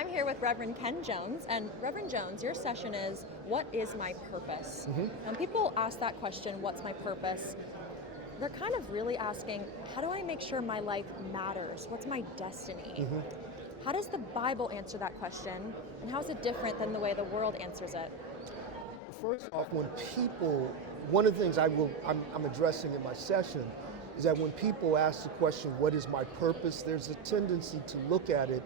I'm here with Reverend Ken Jones, and Reverend Jones, your session is, what is my purpose? When people ask that question, what's my purpose? They're kind of really asking, how do I make sure my life matters? What's my destiny? How does the Bible answer that question, and how is it different than the way the world answers it? First off, when people, one of the things I'm addressing in my session is that when people ask the question, what is my purpose, there's a tendency to look at it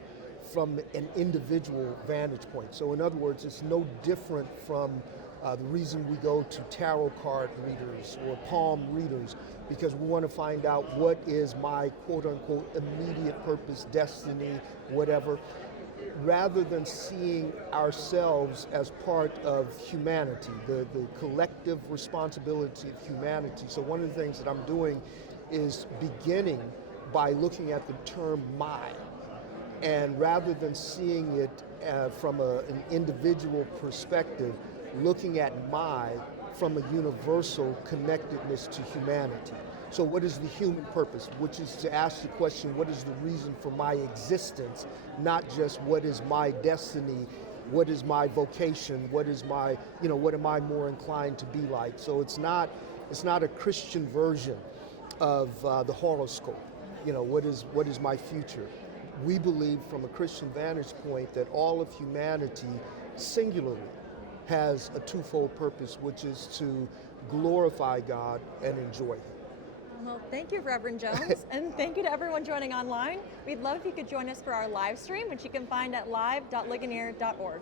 from an individual vantage point. So in other words, it's no different from the reason we go to tarot card readers or palm readers, because we want to find out what is my quote unquote immediate purpose, destiny, whatever, rather than seeing ourselves as part of humanity, the collective responsibility of humanity. So one of the things that I'm doing is beginning by looking at the term my, and rather than seeing it from an individual perspective, looking at my from a universal connectedness to humanity. So what is the human purpose? Which is to ask the question, what is the reason for my existence? Not just what is my destiny, what is my vocation, what is my, what am I more inclined to be like? So it's not a Christian version of the horoscope. What is my future? We believe from a Christian vantage point that all of humanity singularly has a twofold purpose, which is to glorify God and enjoy Him. Well, thank you, Reverend Jones, and thank you to everyone joining online. We'd love if you could join us for our live stream, which you can find at live.ligonier.org.